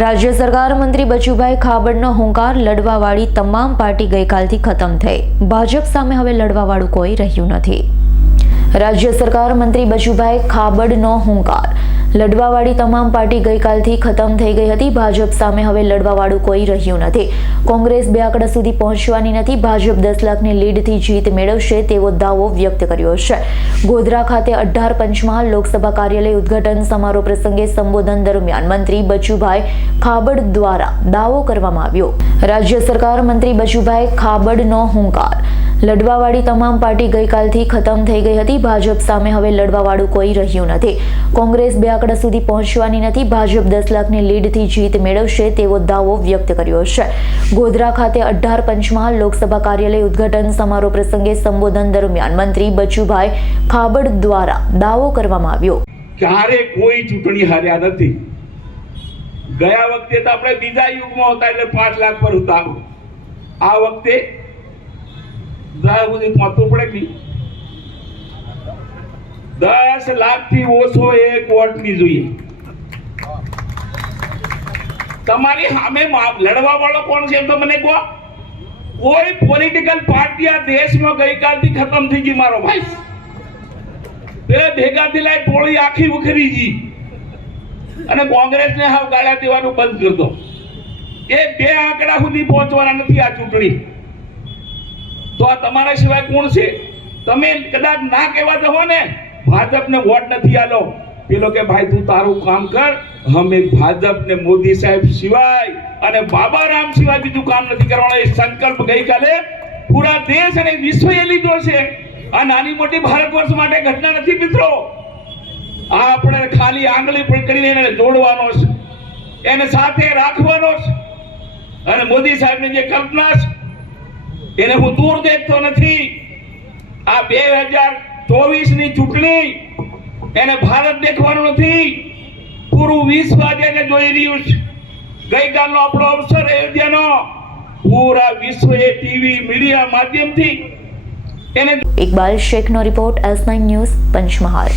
રાજ્ય સરકાર મંત્રી બચુભાઈ ખાબડનો હુંકાર, લડવાવાળી તમામ પાર્ટી ગઈકાલથી ખતમ થઈ. ભાજપ સામે હવે લડવાવાળું કોઈ રહ્યું નથી. રાજ્ય સરકાર મંત્રી બચુભાઈ ખાબડનો હુંકાર, લડવાવાળી તમામ પાર્ટી ગઈકાલથી ખતમ થઈ ગઈ હતી. ભાજપ સામે હવે લડવાવાળું કોઈ રહ્યું નથી. કોંગ્રેસ 2 આંકડા સુધી પહોંચવાની નથી. ભાજપ 10 લાખની લીડથી જીત મેળવશે તેવો દાવો વ્યક્ત કર્યો છે. ગોધરા ખાતે 18 પંચમહાલ લોકસભા કાર્યાલય ઉદ્ઘાટન સમારોહ પ્રસંગે સંબોધન દરમિયાન મંત્રી બચુભાઈ ખાબડ દ્વારા દાવો કરવામાં આવ્યો. રાજ્ય સરકાર મંત્રી બચુભાઈ ખાબડનો હુંકાર, લડવાવાળી તમામ પાર્ટી ગઈકાલથી ખતમ થઈ ગઈ હતી. ભાજપ સામે હવે લડવાવાળું કોઈ રહ્યું નથી. કોંગ્રેસ 2 આંકડા સુધી પહોંચવાની નથી. ભાજપ 10 લાખની લીડથી જીત મેળવશે તેવો દાવો વ્યક્ત કર્યો છે. ગોધરા ખાતે 18 પંચમહાલ લોકસભા કાર્યાલય ઉદ્ઘાટન સમારોહ પ્રસંગે સંબોધન દરમિયાન મંત્રી બચુભાઈ ખાબડ દ્વારા દાવો કરવામાં આવ્યો. ક્યારે કોઈ ચૂંટણી હાર્યા નથી. ગયા વખતે તો આપણે બીજા યુગમાં હતા એટલે 5 લાખ પર ઉતારો. આ વખતે પહોંચવું પડે કે 10 લાખથી ઓછો એક વોટ ની જોઈએ. તમારી સામે લડવા વાળો કોણ છે તો મને કહો. કોઈ પોલિટિકલ પાર્ટી આ દેશમાં ગઈકાલથી ખતમ થઈ ગઈ મારો ભાઈ. પેલા ભેગાથી લાઈ ટોળી આખી ઉખરી ગઈ અને કોંગ્રેસને હાવ ગાળા દેવાનું બંધ કરી દો. એ 2 આંકડા સુધી પહોંચવાના નથી આ ચૂંટણી. તો આ તમારા સિવાય કોણ છે? તમે કદાચ ના કહેવા દો ને ભાજપને વોટ નથી આલો, પેલો કે ભાઈ તું તારું કામ કર, અમે ભાજપને મોદી સાહેબ સિવાય અને બાબારામ સિવાય બીજું કામ નથી કરવાનું. એ સંકલ્પ ગઈકાલે પૂરા દેશ અને વિશ્વએ લીધો છે. આ નાની મોટી ભારત વર્ષ માટે ઘટના નથી મિત્રો. આ આપણે ખાલી આંગળી પકડીને એને જોડવાનો છે, એને સાથે રાખવાનો છે. અને મોદી સાહેબની જે કલ્પના છે એને હું દૂર દેખતો નથી. આ 2024 ની ચૂંટણી એને ભારત દેખવાનું નથી, પૂરું વિશ્વ આજે જોઈ રહ્યું છે. ગઈકાલનો આપણો અવસર અયોધ્યાનો પૂરા વિશ્વએ ટીવી મીડિયા માધ્યમથી એને. ઇકબાલ શેખનો રિપોર્ટ, S9 ન્યૂઝ, પંચમહાલ.